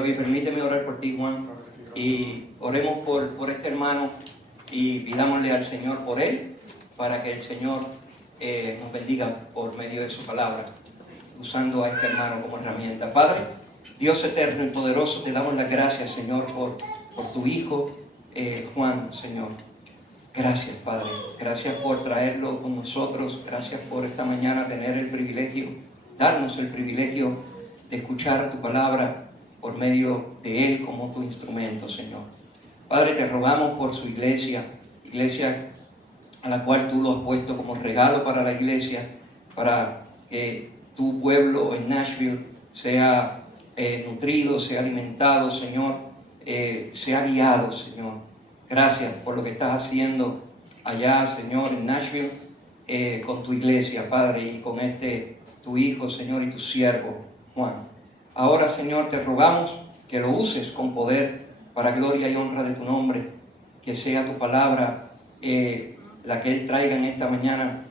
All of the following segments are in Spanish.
Hoy permíteme orar por ti, Juan, y oremos por este hermano y pidámosle al Señor por él, para que el Señor nos bendiga por medio de su palabra, usando a este hermano como herramienta. Padre, Dios eterno y poderoso, te damos las gracias, Señor, por tu hijo, Juan, Señor. Gracias, Padre. Gracias por traerlo con nosotros. Gracias por esta mañana tener el privilegio, darnos el privilegio de escuchar tu palabra por medio de él como tu instrumento, Señor. Padre, te rogamos por su iglesia a la cual tú lo has puesto como regalo para la iglesia, para que tu pueblo en Nashville sea nutrido, sea alimentado, Señor, sea guiado, Señor. Gracias por lo que estás haciendo allá, Señor, en Nashville, con tu iglesia, Padre, y con tu hijo, Señor, y tu siervo, Juan. Ahora, Señor, te rogamos que lo uses con poder para gloria y honra de tu nombre, que sea tu palabra la que Él traiga en esta mañana,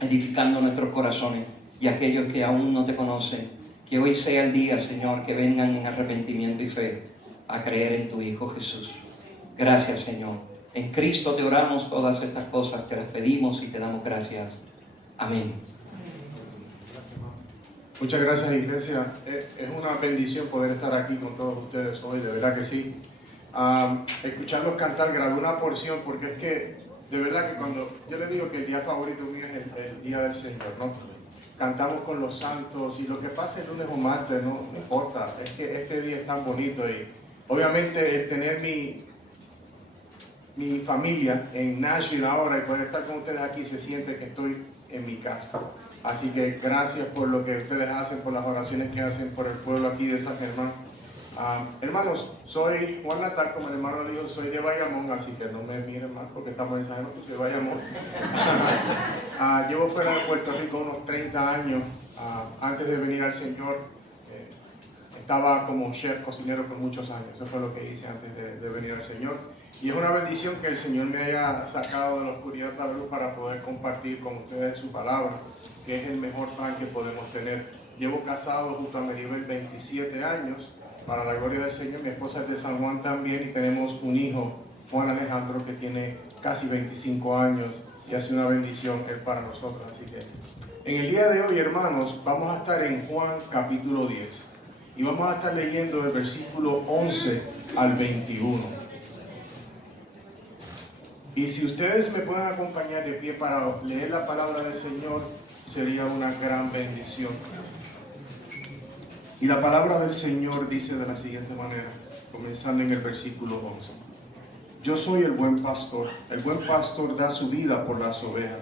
edificando nuestros corazones y aquellos que aún no te conocen. Que hoy sea el día, Señor, que vengan en arrepentimiento y fe a creer en tu Hijo Jesús. Gracias, Señor. En Cristo te oramos todas estas cosas, te las pedimos y te damos gracias. Amén. Muchas gracias, iglesia. Es una bendición poder estar aquí con todos ustedes hoy, de verdad que sí. Escucharlos cantar, grabé una porción porque es que, de verdad que cuando yo les digo que el día favorito mío es el día del Señor, ¿no? Cantamos con los santos y lo que pase el lunes o martes, no importa, es que este día es tan bonito y obviamente el tener mi familia en Nashville ahora y poder estar con ustedes aquí se siente que estoy en mi casa. Así que gracias por lo que ustedes hacen, por las oraciones que hacen por el pueblo aquí de San Germán. Hermanos, soy Juan Natal, como el hermano dijo, soy de Bayamón, así que no me miren más porque estamos en San Germán, soy de Bayamón. Llevo fuera de Puerto Rico unos 30 años. Antes de venir al Señor, estaba como chef cocinero por muchos años. Eso fue lo que hice antes de venir al Señor. Y es una bendición que el Señor me haya sacado de la oscuridad a la luz para poder compartir con ustedes su palabra, que es el mejor pan que podemos tener. Llevo casado junto a Maribel 27 años, para la gloria del Señor. Mi esposa es de San Juan también y tenemos un hijo, Juan Alejandro, que tiene casi 25 años y hace una bendición él para nosotros. Así que en el día de hoy, hermanos, vamos a estar en Juan capítulo 10 y vamos a estar leyendo el versículo 11 al 21. Y si ustedes me pueden acompañar de pie para leer la palabra del Señor, sería una gran bendición. Y la palabra del Señor dice de la siguiente manera, comenzando en el versículo 11. Yo soy el buen pastor da su vida por las ovejas.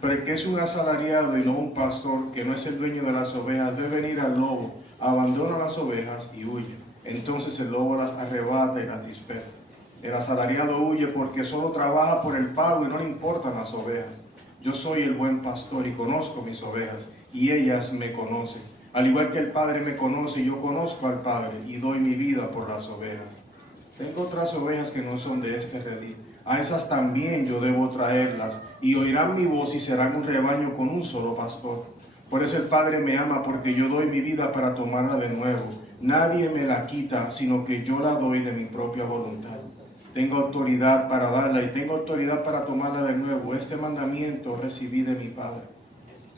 Pero el que es un asalariado y no un pastor, que no es el dueño de las ovejas, debe venir al lobo, abandona las ovejas y huye. Entonces el lobo las arrebata y las dispersa. El asalariado huye porque solo trabaja por el pago y no le importan las ovejas. Yo soy el buen pastor y conozco mis ovejas, y ellas me conocen. Al igual que el Padre me conoce, yo conozco al Padre y doy mi vida por las ovejas. Tengo otras ovejas que no son de este redil. A esas también yo debo traerlas, y oirán mi voz y serán un rebaño con un solo pastor. Por eso el Padre me ama, porque yo doy mi vida para tomarla de nuevo. Nadie me la quita, sino que yo la doy de mi propia voluntad. Tengo autoridad para darla y tengo autoridad para tomarla de nuevo. Este mandamiento recibí de mi Padre.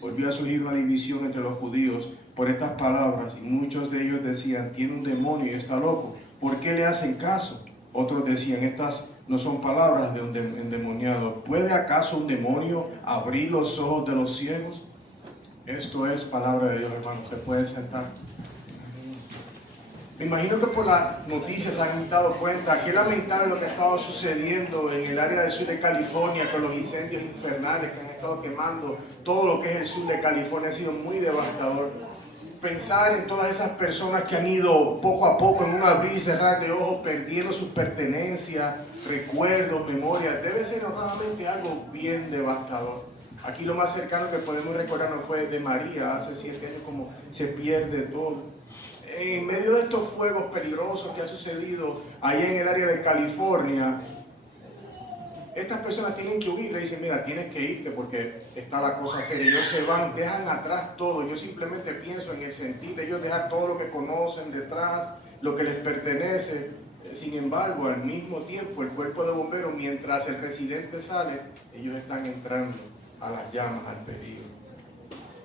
Volvió a surgir una división entre los judíos por estas palabras, y muchos de ellos decían, tiene un demonio y está loco. ¿Por qué le hacen caso? Otros decían, estas no son palabras de un endemoniado. ¿Puede acaso un demonio abrir los ojos de los ciegos? Esto es palabra de Dios, hermanos. Se pueden sentar. Me imagino que por las noticias se han dado cuenta que es lamentable lo que ha estado sucediendo en el área del sur de California con los incendios infernales que han estado quemando todo lo que es el sur de California. Ha sido muy devastador. Pensar en todas esas personas que han ido poco a poco en un abrir y cerrar de ojos, perdiendo sus pertenencias, recuerdos, memorias, debe ser realmente algo bien devastador. Aquí lo más cercano que podemos recordarnos fue de María, hace 7 años, como se pierde todo. En medio de estos fuegos peligrosos que ha sucedido allá en el área de California, estas personas tienen que huir. Le dicen, mira, tienes que irte porque está la cosa seria. Ellos se van, dejan atrás todo. Yo simplemente pienso en el sentir de ellos dejar todo lo que conocen detrás, lo que les pertenece. Sin embargo, al mismo tiempo, el cuerpo de bomberos, mientras el residente sale, ellos están entrando a las llamas, al peligro.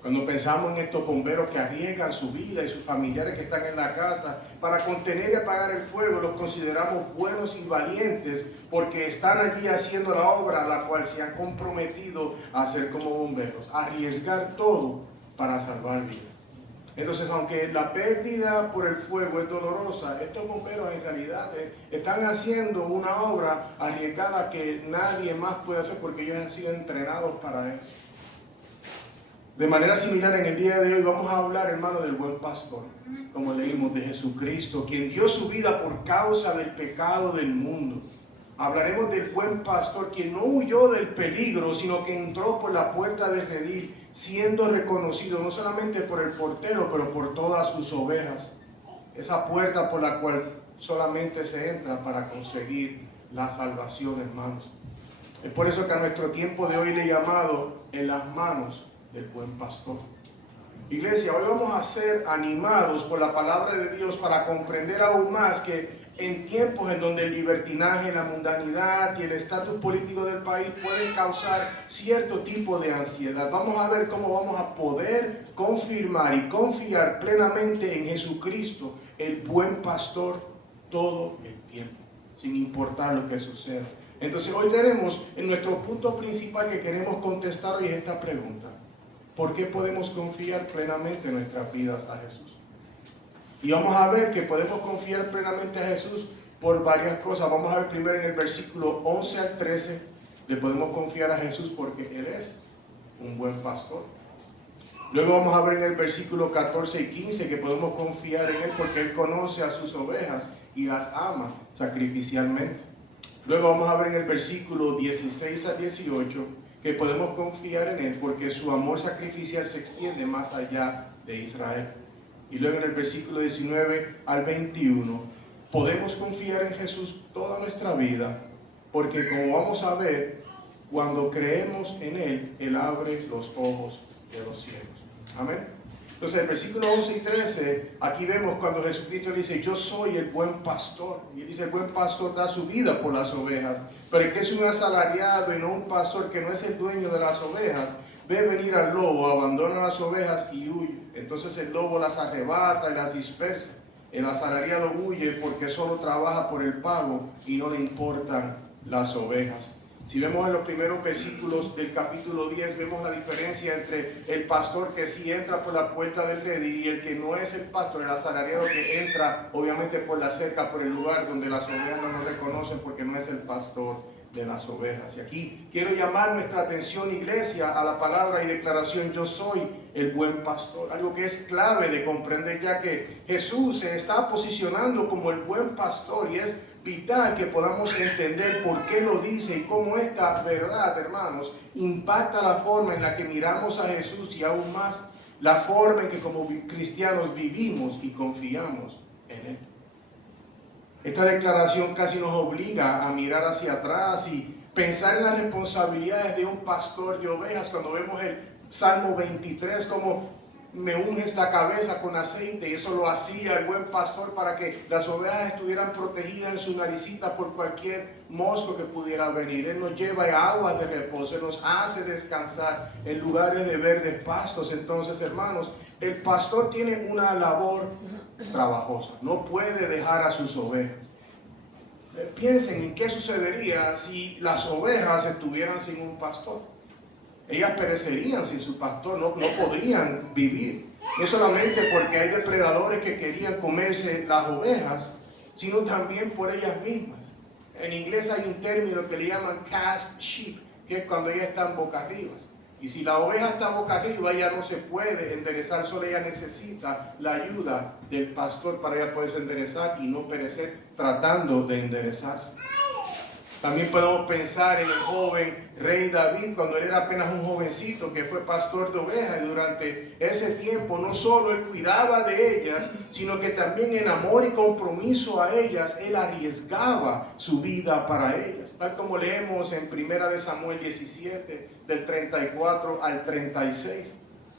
Cuando pensamos en estos bomberos que arriesgan su vida y sus familiares que están en la casa para contener y apagar el fuego, los consideramos buenos y valientes porque están allí haciendo la obra a la cual se han comprometido a hacer como bomberos, arriesgar todo para salvar vidas. Entonces, aunque la pérdida por el fuego es dolorosa, estos bomberos en realidad están haciendo una obra arriesgada que nadie más puede hacer porque ellos han sido entrenados para eso. De manera similar, en el día de hoy vamos a hablar, hermano, del buen pastor, como leímos, de Jesucristo, quien dio su vida por causa del pecado del mundo. Hablaremos del buen pastor, quien no huyó del peligro, sino que entró por la puerta del redil, siendo reconocido no solamente por el portero, pero por todas sus ovejas. Esa puerta por la cual solamente se entra para conseguir la salvación, hermanos. Es por eso que a nuestro tiempo de hoy le he llamado en las manos del buen pastor. Iglesia, hoy vamos a ser animados por la palabra de Dios para comprender aún más que en tiempos en donde el libertinaje, la mundanidad y el estatus político del país pueden causar cierto tipo de ansiedad, vamos a ver cómo vamos a poder confirmar y confiar plenamente en Jesucristo, el buen pastor, todo el tiempo, sin importar lo que suceda. Entonces hoy tenemos en nuestro punto principal que queremos contestar hoy esta pregunta: ¿por qué podemos confiar plenamente en nuestras vidas a Jesús? Y vamos a ver que podemos confiar plenamente a Jesús por varias cosas. Vamos a ver primero en el versículo 11 al 13, le podemos confiar a Jesús porque Él es un buen pastor. Luego vamos a ver en el versículo 14 y 15 que podemos confiar en Él porque Él conoce a sus ovejas y las ama sacrificialmente. Luego vamos a ver en el versículo 16 al 18 que podemos confiar en Él porque su amor sacrificial se extiende más allá de Israel. Y luego en el versículo 19 al 21 podemos confiar en Jesús toda nuestra vida porque, como vamos a ver, cuando creemos en Él, Él abre los ojos de los ciegos. Amén. Entonces el versículo 11 y 13, aquí vemos cuando Jesucristo dice: yo soy el buen pastor. Y Él dice: el buen pastor da su vida por las ovejas. Pero el que es un asalariado y no un pastor, que no es el dueño de las ovejas, ve venir al lobo, abandona las ovejas y huye. Entonces el lobo las arrebata y las dispersa. El asalariado huye porque solo trabaja por el pago y no le importan las ovejas. Si vemos en los primeros versículos del capítulo 10, vemos la diferencia entre el pastor que sí entra por la puerta del redil y el que no es el pastor, el asalariado que entra obviamente por la cerca, por el lugar donde las ovejas no lo reconocen porque no es el pastor de las ovejas. Y aquí quiero llamar nuestra atención, iglesia, a la palabra y declaración: yo soy el buen pastor. Algo que es clave de comprender, ya que Jesús se está posicionando como el buen pastor, y es vital que podamos entender por qué lo dice y cómo esta verdad, hermanos, impacta la forma en la que miramos a Jesús y aún más la forma en que como cristianos vivimos y confiamos en Él. Esta declaración casi nos obliga a mirar hacia atrás y pensar en las responsabilidades de un pastor de ovejas. Cuando vemos el Salmo 23, como me unges la cabeza con aceite, y eso lo hacía el buen pastor para que las ovejas estuvieran protegidas en su naricita por cualquier mosco que pudiera venir. Él nos lleva a aguas de reposo, Él nos hace descansar en lugares de verdes pastos. Entonces, hermanos, el pastor tiene una labor trabajosa, no puede dejar a sus ovejas. Piensen en qué sucedería si las ovejas estuvieran sin un pastor. Ellas perecerían sin su pastor, no podrían vivir. No solamente porque hay depredadores que querían comerse las ovejas, sino también por ellas mismas. En inglés hay un término que le llaman cast sheep, que es cuando ellas están boca arriba. Y si la oveja está boca arriba, ella no se puede enderezar, solo ella necesita la ayuda del pastor para ella poderse enderezar y no perecer tratando de enderezarse. También podemos pensar en el joven rey David, cuando él era apenas un jovencito que fue pastor de ovejas, y durante ese tiempo no solo él cuidaba de ellas, sino que también en amor y compromiso a ellas, él arriesgaba su vida para ellas. Tal como leemos en 1 Samuel 17, del 34 al 36.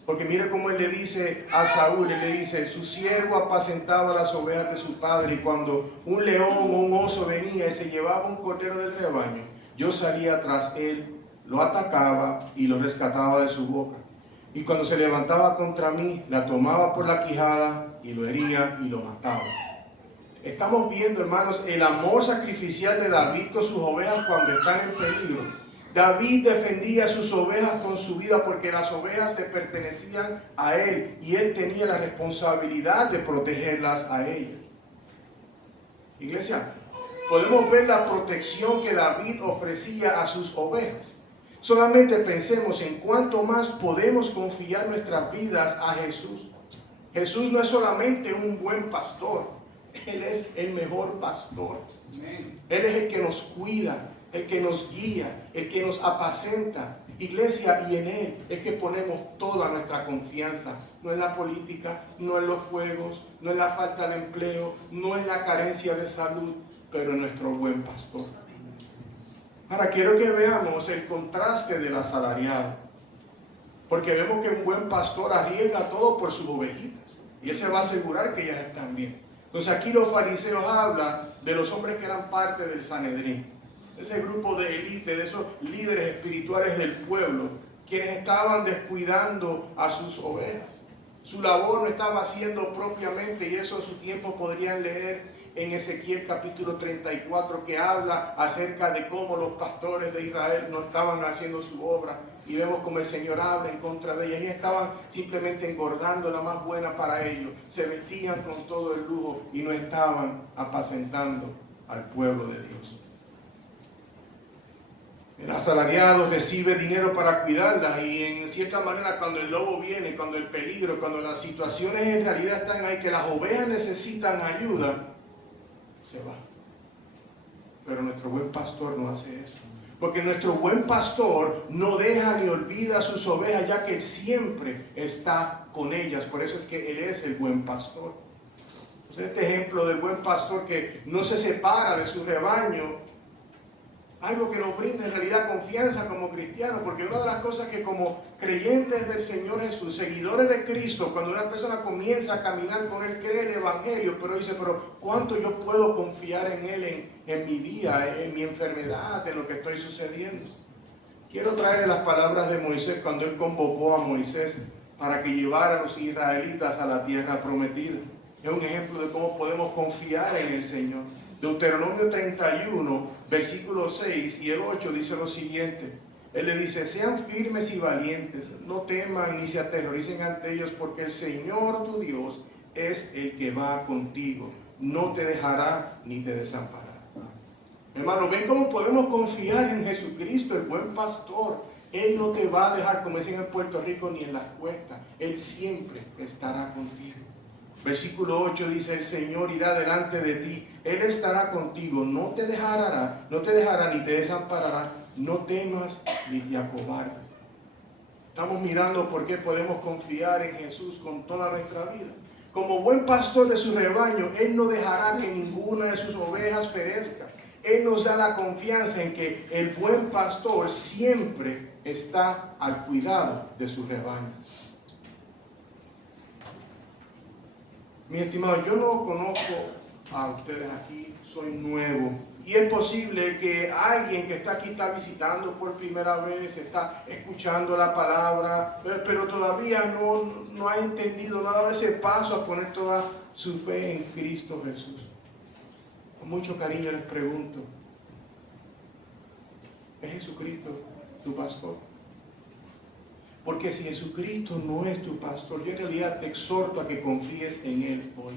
Porque mire cómo él le dice a Saúl, él le dice, su siervo apacentaba las ovejas de su padre, y cuando un león o un oso venía y se llevaba un cordero del rebaño, yo salía tras él, lo atacaba y lo rescataba de su boca. Y cuando se levantaba contra mí, la tomaba por la quijada y lo hería y lo mataba. Estamos viendo, hermanos, el amor sacrificial de David con sus ovejas cuando están en peligro. David defendía sus ovejas con su vida porque las ovejas le pertenecían a él y él tenía la responsabilidad de protegerlas a ellas. Iglesia, podemos ver la protección que David ofrecía a sus ovejas. Solamente pensemos en cuánto más podemos confiar nuestras vidas a Jesús. Jesús no es solamente un buen pastor, Él es el mejor pastor. Él es el que nos cuida, el que nos guía, el que nos apacenta. Iglesia, y en Él es que ponemos toda nuestra confianza. No en la política, no en los fuegos, no en la falta de empleo, no en la carencia de salud, pero en nuestro buen pastor. Ahora quiero que veamos el contraste del asalariado. Porque vemos que un buen pastor arriesga todo por sus ovejitas. Y él se va a asegurar que ellas están bien. Entonces aquí los fariseos hablan de los hombres que eran parte del Sanedrín. Ese grupo de élite, de esos líderes espirituales del pueblo, quienes estaban descuidando a sus ovejas. Su labor no estaba haciendo propiamente, y eso en su tiempo podrían leer en Ezequiel capítulo 34, que habla acerca de cómo los pastores de Israel no estaban haciendo su obra. Y vemos como el Señor habla en contra de ellas. Ellos estaban simplemente engordando la más buena para ellos. Se vestían con todo el lujo y no estaban apacentando al pueblo de Dios. El asalariado recibe dinero para cuidarlas, y en cierta manera cuando el lobo viene, cuando el peligro, cuando las situaciones en realidad están ahí, que las ovejas necesitan ayuda, se va. Pero nuestro buen pastor no hace eso. Porque nuestro buen pastor no deja ni olvida a sus ovejas, ya que Él siempre está con ellas. Por eso es que Él es el buen pastor. Entonces, este ejemplo del buen pastor que no se separa de su rebaño, algo que nos brinda en realidad confianza como cristianos, porque una de las cosas que como creyentes del Señor Jesús, seguidores de Cristo, cuando una persona comienza a caminar con Él, cree el Evangelio, pero dice, pero ¿cuánto yo puedo confiar en Él en mi día, en mi enfermedad, en lo que estoy sucediendo? Quiero traer las palabras de Moisés cuando Él convocó a Moisés para que llevara a los israelitas a la tierra prometida. Es un ejemplo de cómo podemos confiar en el Señor. Deuteronomio 31, versículos 6 y el 8 dice lo siguiente. Él le dice, sean firmes y valientes, no teman ni se aterroricen ante ellos, porque el Señor tu Dios es el que va contigo, no te dejará ni te desamparará. Hermano, ven cómo podemos confiar en Jesucristo, el buen pastor. Él no te va a dejar, como dicen en Puerto Rico, ni en las cuestas. Él siempre estará contigo. Versículo 8 dice, el Señor irá delante de ti, Él estará contigo, no te dejará ni te desamparará, no temas ni te acobardes. Estamos mirando por qué podemos confiar en Jesús con toda nuestra vida. Como buen pastor de su rebaño, Él no dejará que ninguna de sus ovejas perezca. Él nos da la confianza en que el buen pastor siempre está al cuidado de su rebaño. Mi estimado, yo no conozco a ustedes aquí, soy nuevo. Y es posible que alguien que está aquí está visitando por primera vez, está escuchando la palabra, pero todavía no ha entendido nada de ese paso a poner toda su fe en Cristo Jesús. Con mucho cariño les pregunto, ¿es Jesucristo tu pastor? Porque si Jesucristo no es tu pastor, yo en realidad te exhorto a que confíes en Él hoy.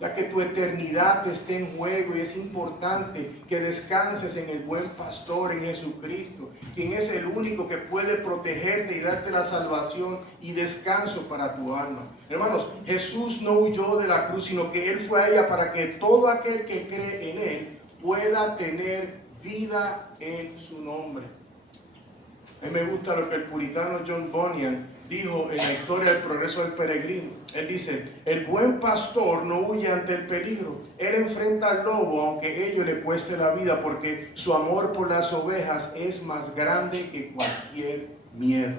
Ya que tu eternidad esté en juego, y es importante que descanses en el buen pastor, en Jesucristo, quien es el único que puede protegerte y darte la salvación y descanso para tu alma. Hermanos, Jesús no huyó de la cruz, sino que Él fue a ella para que todo aquel que cree en Él pueda tener vida en su nombre. A mí me gusta lo que el puritano John Bunyan dijo en la historia del progreso del peregrino. Él dice, el buen pastor no huye ante el peligro. Él enfrenta al lobo aunque ello le cueste la vida, porque su amor por las ovejas es más grande que cualquier miedo.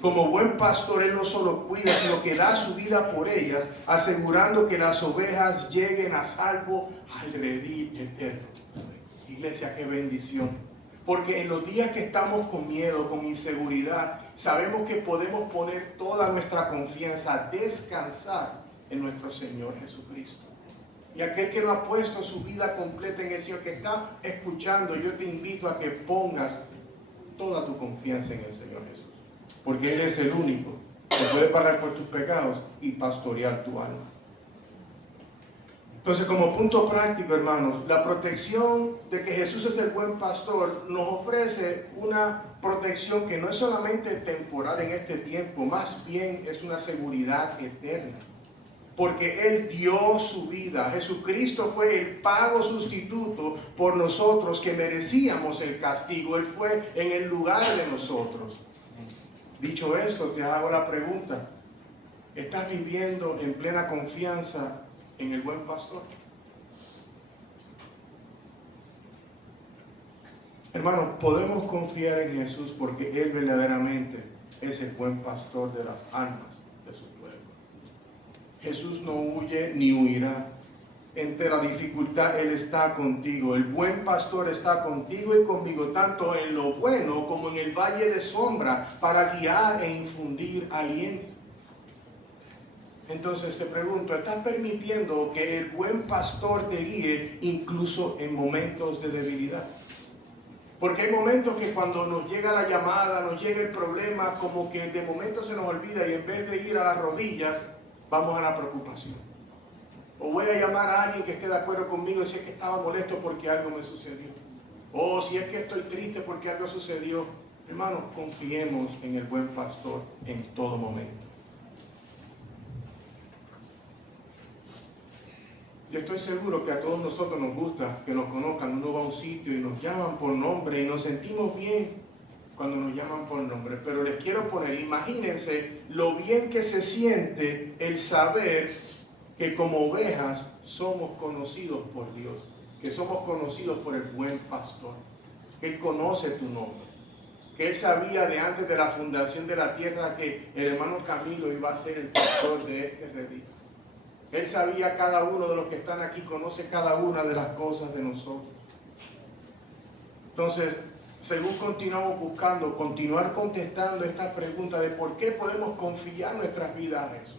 Como buen pastor, Él no solo cuida, sino que da su vida por ellas, asegurando que las ovejas lleguen a salvo al redil eterno. Iglesia, qué bendición. Porque en los días que estamos con miedo, con inseguridad, sabemos que podemos poner toda nuestra confianza, descansar en nuestro Señor Jesucristo. Y aquel que no ha puesto su vida completa en el Señor, que está escuchando, yo te invito a que pongas toda tu confianza en el Señor Jesús. Porque Él es el único que puede pagar por tus pecados y pastorear tu alma. Entonces, como punto práctico, hermanos, la protección de que Jesús es el buen pastor nos ofrece una protección que no es solamente temporal en este tiempo, más bien es una seguridad eterna. Porque Él dio su vida. Jesucristo fue el pago sustituto por nosotros que merecíamos el castigo. Él fue en el lugar de nosotros. Dicho esto, te hago la pregunta: ¿estás viviendo en plena confianza en el buen pastor? Hermanos, podemos confiar en Jesús porque Él verdaderamente es el buen pastor de las almas de su pueblo. Jesús no huye ni huirá. Ante la dificultad Él está contigo. El buen pastor está contigo y conmigo, tanto en lo bueno como en el valle de sombra, para guiar e infundir aliento. Entonces te pregunto, ¿estás permitiendo que el buen pastor te guíe incluso en momentos de debilidad? Porque hay momentos que cuando nos llega la llamada, nos llega el problema, como que de momento se nos olvida y en vez de ir a las rodillas, vamos a la preocupación. O voy a llamar a alguien que esté de acuerdo conmigo si es que estaba molesto porque algo me sucedió. O si es que estoy triste porque algo sucedió. Hermanos, confiemos en el buen pastor en todo momento. Yo estoy seguro que a todos nosotros nos gusta que nos conozcan. Uno va a un sitio y nos llaman por nombre y nos sentimos bien cuando nos llaman por nombre. Pero les quiero poner, imagínense lo bien que se siente el saber que como ovejas somos conocidos por Dios, que somos conocidos por el buen pastor, que Él conoce tu nombre, que Él sabía de antes de la fundación de la tierra que el hermano Camilo iba a ser el pastor de este redil. Él sabía cada uno de los que están aquí, conoce cada una de las cosas de nosotros. Entonces, según continuamos buscando, continuar contestando esta pregunta de por qué podemos confiar nuestras vidas a Jesús.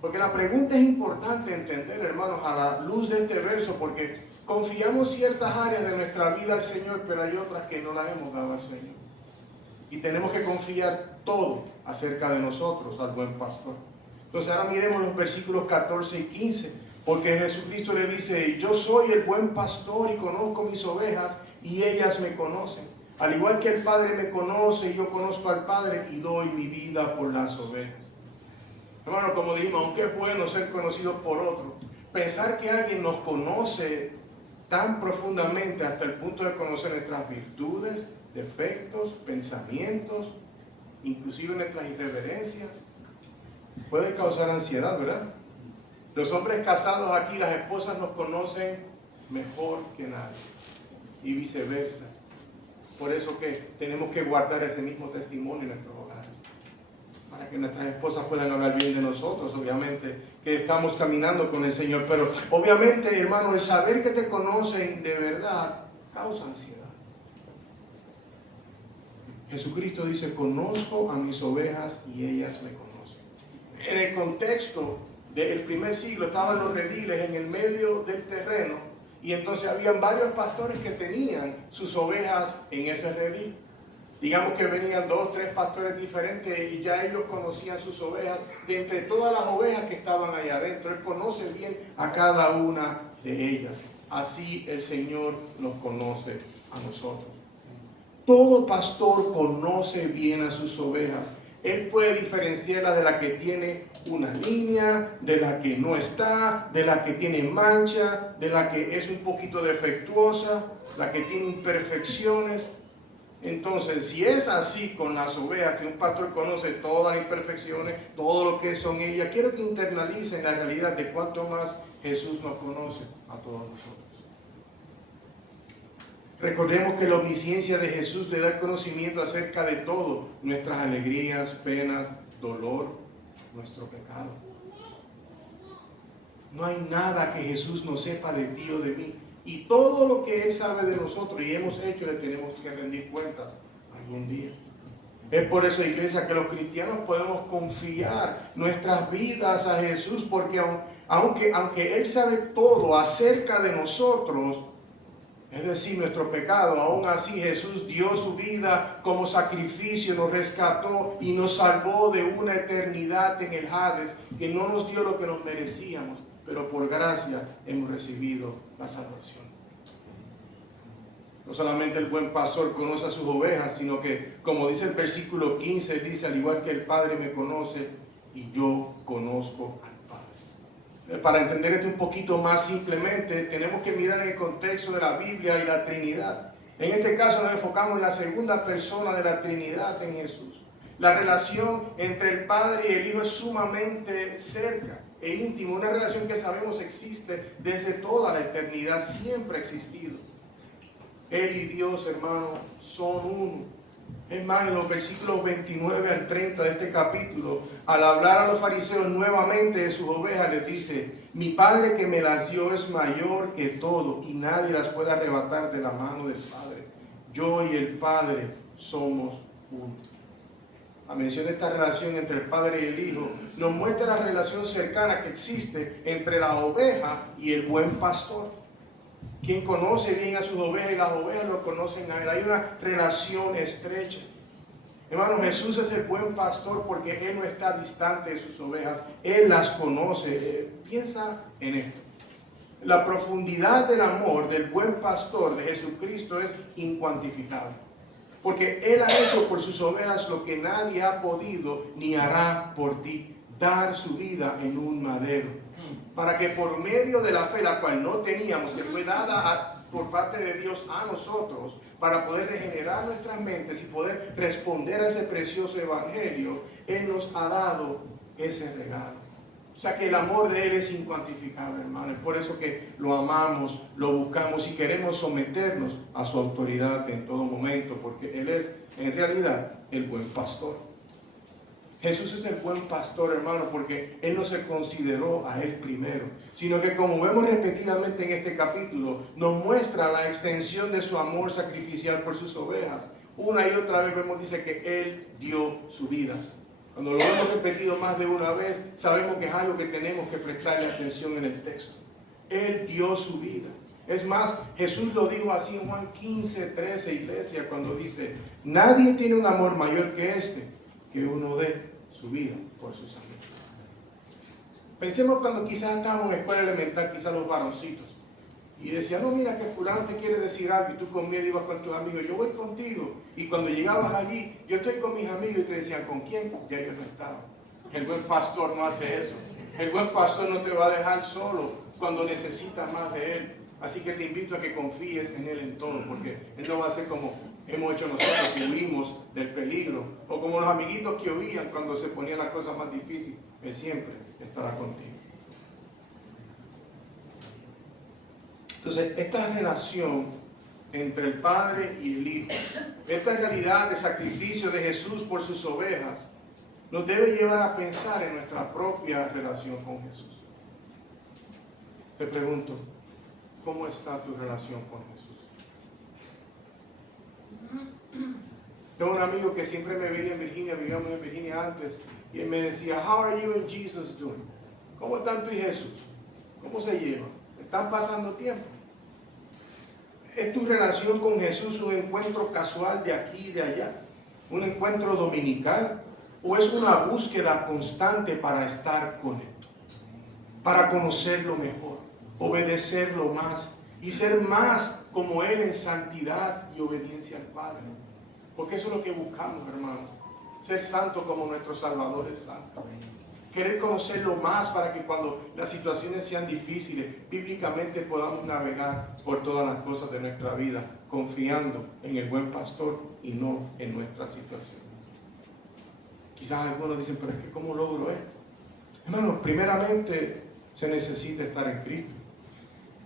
Porque la pregunta es importante entender, hermanos, a la luz de este verso, porque confiamos ciertas áreas de nuestra vida al Señor, pero hay otras que no las hemos dado al Señor. Y tenemos que confiar todo acerca de nosotros al buen pastor. Entonces ahora miremos los versículos 14 y 15, porque Jesucristo le dice: yo soy el buen pastor y conozco mis ovejas y ellas me conocen. Al igual que el Padre me conoce y yo conozco al Padre y doy mi vida por las ovejas. Hermano, como dijimos, aunque es bueno ser conocido por otro, pensar que alguien nos conoce tan profundamente hasta el punto de conocer nuestras virtudes, defectos, pensamientos, inclusive nuestras irreverencias, puede causar ansiedad, ¿verdad? Los hombres casados aquí, las esposas nos conocen mejor que nadie y viceversa. Por eso que tenemos que guardar ese mismo testimonio en nuestros hogares, para que nuestras esposas puedan hablar bien de nosotros, obviamente, que estamos caminando con el Señor. Pero obviamente, hermano, el saber que te conocen de verdad causa ansiedad. Jesucristo dice: conozco a mis ovejas y ellas me conocen. En el contexto del primer siglo estaban los rediles en el medio del terreno, y entonces habían varios pastores que tenían sus ovejas en ese redil. Digamos que venían 2 o 3 pastores diferentes y ya ellos conocían sus ovejas de entre todas las ovejas que estaban ahí adentro. Él conoce bien a cada una de ellas. Así el Señor nos conoce a nosotros. Todo pastor conoce bien a sus ovejas. Él puede diferenciarla de la que tiene una línea, de la que no está, de la que tiene mancha, de la que es un poquito defectuosa, la que tiene imperfecciones. Entonces, si es así con las ovejas, que un pastor conoce todas las imperfecciones, todo lo que son ellas, quiero que internalicen la realidad de cuánto más Jesús nos conoce a todos nosotros. Recordemos que la omnisciencia de Jesús le da el conocimiento acerca de todo, nuestras alegrías, penas, dolor, nuestro pecado. No hay nada que Jesús no sepa de ti o de mí. Y todo lo que Él sabe de nosotros y hemos hecho le tenemos que rendir cuentas algún día. Es por eso, iglesia, que los cristianos podemos confiar nuestras vidas a Jesús, porque aunque Él sabe todo acerca de nosotros, es decir, nuestro pecado, aún así Jesús dio su vida como sacrificio, nos rescató y nos salvó de una eternidad en el Hades, que no nos dio lo que nos merecíamos, pero por gracia hemos recibido la salvación. No solamente el buen pastor conoce a sus ovejas, sino que, como dice el versículo 15, dice, al igual que el Padre me conoce y yo conozco al Padre. Para entender esto un poquito más simplemente, tenemos que mirar en el contexto de la Biblia y la Trinidad. En este caso nos enfocamos en la segunda persona de la Trinidad en Jesús. La relación entre el Padre y el Hijo es sumamente cerca e íntima, una relación que sabemos existe desde toda la eternidad, siempre ha existido. Él y Dios, hermano, son uno. Es más, en los versículos 29 al 30 de este capítulo, al hablar a los fariseos nuevamente de sus ovejas, les dice: mi Padre que me las dio es mayor que todo, y nadie las puede arrebatar de la mano del Padre. Yo y el Padre somos uno. La mención de esta relación entre el Padre y el Hijo nos muestra la relación cercana que existe entre la oveja y el buen pastor. Quien conoce bien a sus ovejas y las ovejas lo conocen a él. Hay una relación estrecha. Hermano, Jesús es el buen pastor porque Él no está distante de sus ovejas. Él las conoce. Piensa en esto. La profundidad del amor del buen pastor de Jesucristo es incuantificable. Porque Él ha hecho por sus ovejas lo que nadie ha podido ni hará por ti: dar su vida en un madero. Para que por medio de la fe, la cual no teníamos, que fue dada por parte de Dios a nosotros, para poder regenerar nuestras mentes y poder responder a ese precioso evangelio, Él nos ha dado ese regalo. O sea que el amor de Él es incuantificable, hermano. Es por eso que lo amamos, lo buscamos y queremos someternos a su autoridad en todo momento, porque Él es en realidad el buen pastor. Jesús es el buen pastor, hermano, porque Él no se consideró a Él primero, sino que, como vemos repetidamente en este capítulo, nos muestra la extensión de su amor sacrificial por sus ovejas. Una y otra vez vemos, dice que Él dio su vida. Cuando lo hemos repetido más de una vez, sabemos que es algo que tenemos que prestarle atención en el texto. Él dio su vida. Es más, Jesús lo dijo así en Juan 15:13, iglesia, cuando dice: nadie tiene un amor mayor que este, que uno dé su vida por sus amigos. Pensemos cuando quizás estábamos en escuela elemental, quizás los varoncitos, y decían: no, mira que fulano te quiere decir algo, y tú con miedo ibas con tus amigos. Yo voy contigo. Y cuando llegabas allí, yo estoy con mis amigos, y te decían: ¿con quién? Ya ellos no estaban. El buen pastor no hace eso. El buen pastor no te va a dejar solo cuando necesitas más de Él. Así que te invito a que confíes en Él en todo, porque Él no va a ser como hemos hecho nosotros, que huimos del peligro, o como los amiguitos que huían cuando se ponía la cosa más difícil. Él siempre estará contigo. Entonces, esta relación entre el Padre y el Hijo, esta realidad de sacrificio de Jesús por sus ovejas, nos debe llevar a pensar en nuestra propia relación con Jesús. Te pregunto, ¿cómo está tu relación con Jesús? Tengo un amigo que siempre me veía en Virginia, vivíamos en Virginia antes, y él me decía: how are you and Jesus doing? ¿Cómo están tú y Jesús? ¿Cómo se llevan? ¿Están pasando tiempo? ¿Es tu relación con Jesús un encuentro casual de aquí y de allá? ¿Un encuentro dominical? ¿O es una búsqueda constante para estar con Él? Para conocerlo mejor, obedecerlo más y ser más como Él en santidad y obediencia al Padre. Porque eso es lo que buscamos, hermanos. Ser santo como nuestro Salvador es santo. Querer conocerlo más para que cuando las situaciones sean difíciles, bíblicamente podamos navegar por todas las cosas de nuestra vida, confiando en el buen pastor y no en nuestra situación. Quizás algunos dicen: pero es que ¿cómo logro esto? Hermanos, primeramente se necesita estar en Cristo.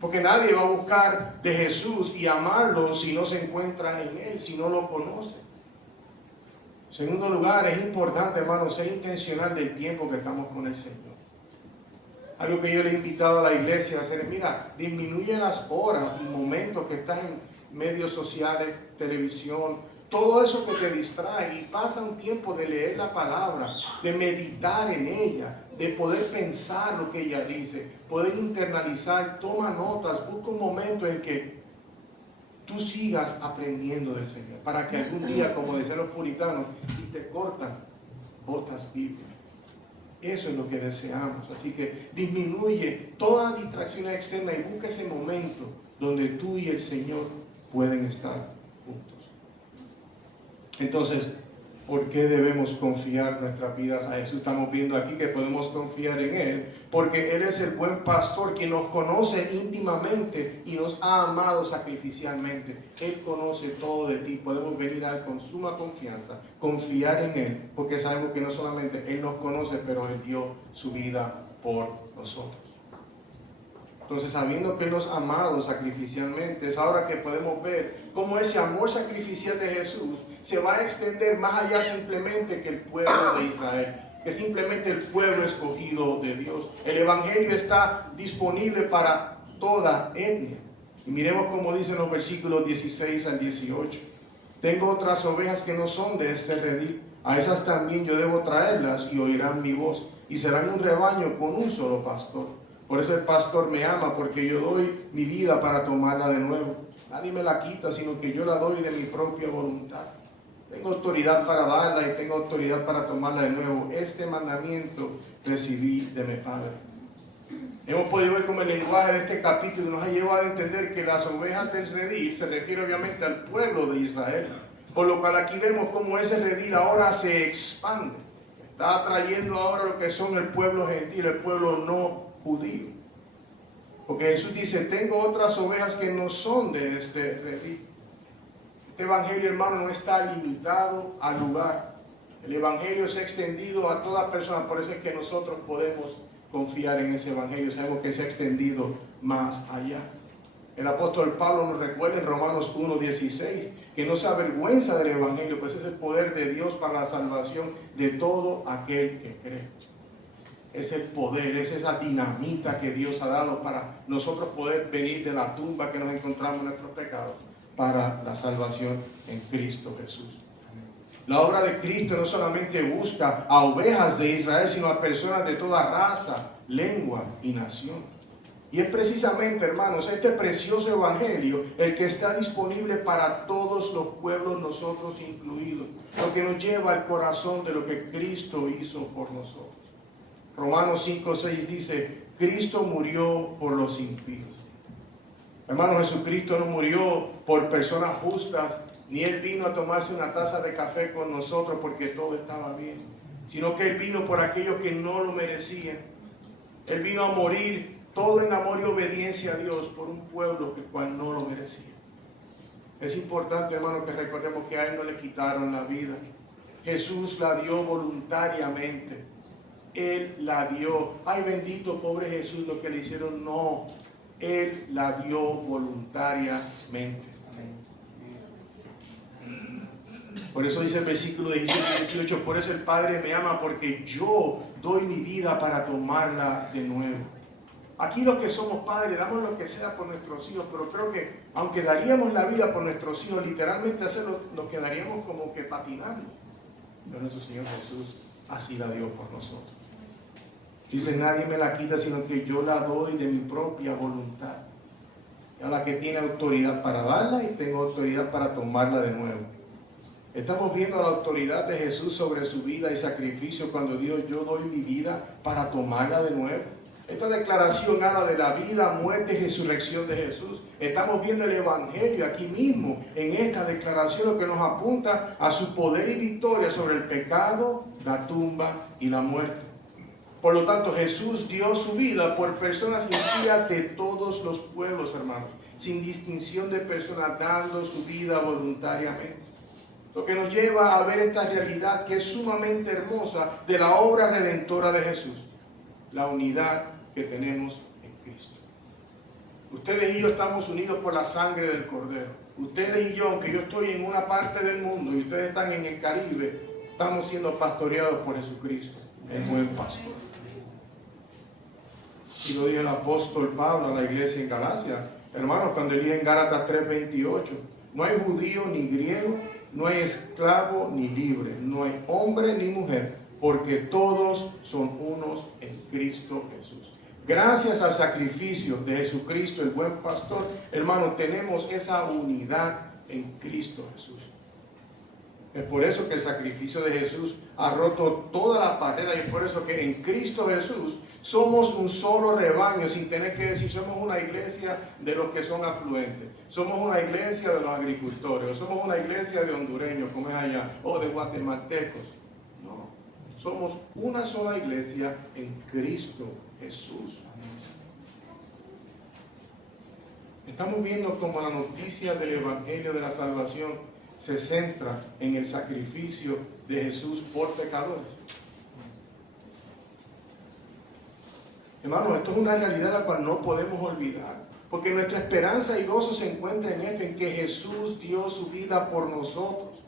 Porque nadie va a buscar de Jesús y amarlo si no se encuentra en Él, si no lo conoce. En segundo lugar, es importante, hermano, ser intencional del tiempo que estamos con el Señor. Algo que yo le he invitado a la iglesia a hacer es, mira, disminuye las horas y momentos que estás en medios sociales, televisión, todo eso que te distrae, y pasa un tiempo de leer la palabra, de meditar en ella, de poder pensar lo que ella dice, poder internalizar, toma notas, busca un momento en que tú sigas aprendiendo del Señor, para que algún día, como decían los puritanos, si te cortan, botas Biblia. Eso es lo que deseamos. Así que disminuye todas las distracciones externas y busca ese momento donde tú y el Señor pueden estar juntos. Entonces, ¿por qué debemos confiar nuestras vidas a Jesús? Estamos viendo aquí que podemos confiar en Él, porque Él es el buen pastor que nos conoce íntimamente y nos ha amado sacrificialmente. Él conoce todo de ti. Podemos venir a Él con suma confianza, confiar en Él, porque sabemos que no solamente Él nos conoce, pero Él dio su vida por nosotros. Entonces, sabiendo que Él nos ha amado sacrificialmente, es ahora que podemos ver cómo ese amor sacrificial de Jesús se va a extender más allá simplemente que el pueblo de Israel, que simplemente el pueblo escogido de Dios. El Evangelio está disponible para toda etnia. Y miremos cómo dicen los versículos 16 al 18. Tengo otras ovejas que no son de este redil. A esas también yo debo traerlas y oirán mi voz. Y serán un rebaño con un solo pastor. Por eso el pastor me ama, porque yo doy mi vida para tomarla de nuevo. Nadie me la quita, sino que yo la doy de mi propia voluntad. Tengo autoridad para darla y tengo autoridad para tomarla de nuevo. Este mandamiento recibí de mi Padre. Hemos podido ver cómo el lenguaje de este capítulo nos ha llevado a entender que las ovejas del redil se refiere obviamente al pueblo de Israel. Por lo cual aquí vemos cómo ese redil ahora se expande. Está atrayendo ahora lo que son el pueblo gentil, el pueblo no judío. Porque Jesús dice, tengo otras ovejas que no son de este redil. Este evangelio, hermano, no está limitado al lugar. El evangelio se ha extendido a toda persona. Por eso es que nosotros podemos confiar en ese evangelio. Sabemos que se ha extendido más allá. El apóstol Pablo nos recuerda en Romanos 1:16 que no se avergüenza del evangelio, pues es el poder de Dios para la salvación de todo aquel que cree. Es el poder, es esa dinamita que Dios ha dado para nosotros poder venir de la tumba que nos encontramos en nuestros pecados para la salvación en Cristo Jesús. La obra de Cristo no solamente busca a ovejas de Israel, sino a personas de toda raza, lengua y nación. Y es precisamente, hermanos, este precioso evangelio el que está disponible para todos los pueblos, nosotros incluidos, lo que nos lleva al corazón de lo que Cristo hizo por nosotros. Romanos 5:6 dice, Cristo murió por los impíos. Hermano, Jesucristo no murió por personas justas, ni Él vino a tomarse una taza de café con nosotros porque todo estaba bien, sino que Él vino por aquellos que no lo merecían. Él vino a morir todo en amor y obediencia a Dios por un pueblo el cual no lo merecía. Es importante, hermano, que recordemos que a Él no le quitaron la vida. Jesús la dio voluntariamente. Él la dio. Ay, bendito, pobre Jesús, lo que le hicieron. No, Él la dio voluntariamente. Por eso dice el versículo 17 y 18, por eso el Padre me ama, porque yo doy mi vida para tomarla de nuevo. Aquí los que somos padres damos lo que sea por nuestros hijos, pero creo que aunque daríamos la vida por nuestros hijos, literalmente hacerlo, nos quedaríamos como que patinando. Pero nuestro Señor Jesús así la dio por nosotros. Dice, nadie me la quita, sino que yo la doy de mi propia voluntad. Y a la que tiene autoridad para darla y tengo autoridad para tomarla de nuevo. Estamos viendo la autoridad de Jesús sobre su vida y sacrificio cuando dijo, yo doy mi vida para tomarla de nuevo. Esta declaración habla de la vida, muerte y resurrección de Jesús. Estamos viendo el evangelio aquí mismo, en esta declaración, lo que nos apunta a su poder y victoria sobre el pecado, la tumba y la muerte. Por lo tanto, Jesús dio su vida por personas impías de todos los pueblos, hermanos, sin distinción de personas, dando su vida voluntariamente. Lo que nos lleva a ver esta realidad que es sumamente hermosa de la obra redentora de Jesús, la unidad que tenemos en Cristo. Ustedes y yo estamos unidos por la sangre del Cordero. Ustedes y yo, aunque yo estoy en una parte del mundo y ustedes están en el Caribe, estamos siendo pastoreados por Jesucristo, el buen pastor. Y lo dijo el apóstol Pablo a la iglesia en Galacia. Hermanos, cuando él dice en Gálatas 3:28, no hay judío ni griego, no hay esclavo ni libre, no hay hombre ni mujer, porque todos son unos en Cristo Jesús. Gracias al sacrificio de Jesucristo, el buen pastor, hermanos, tenemos esa unidad en Cristo Jesús. Es por eso que el sacrificio de Jesús ha roto todas las barreras, y es por eso que en Cristo Jesús somos un solo rebaño, sin tener que decir somos una iglesia de los que son afluentes, somos una iglesia de los agricultores, o somos una iglesia de hondureños, como es allá, o de guatemaltecos. No, somos una sola iglesia en Cristo Jesús. Estamos viendo cómo la noticia del Evangelio de la Salvación se centra en el sacrificio de Jesús por pecadores. Hermanos, esto es una realidad a la cual no podemos olvidar, porque nuestra esperanza y gozo se encuentra en esto, en que Jesús dio su vida por nosotros.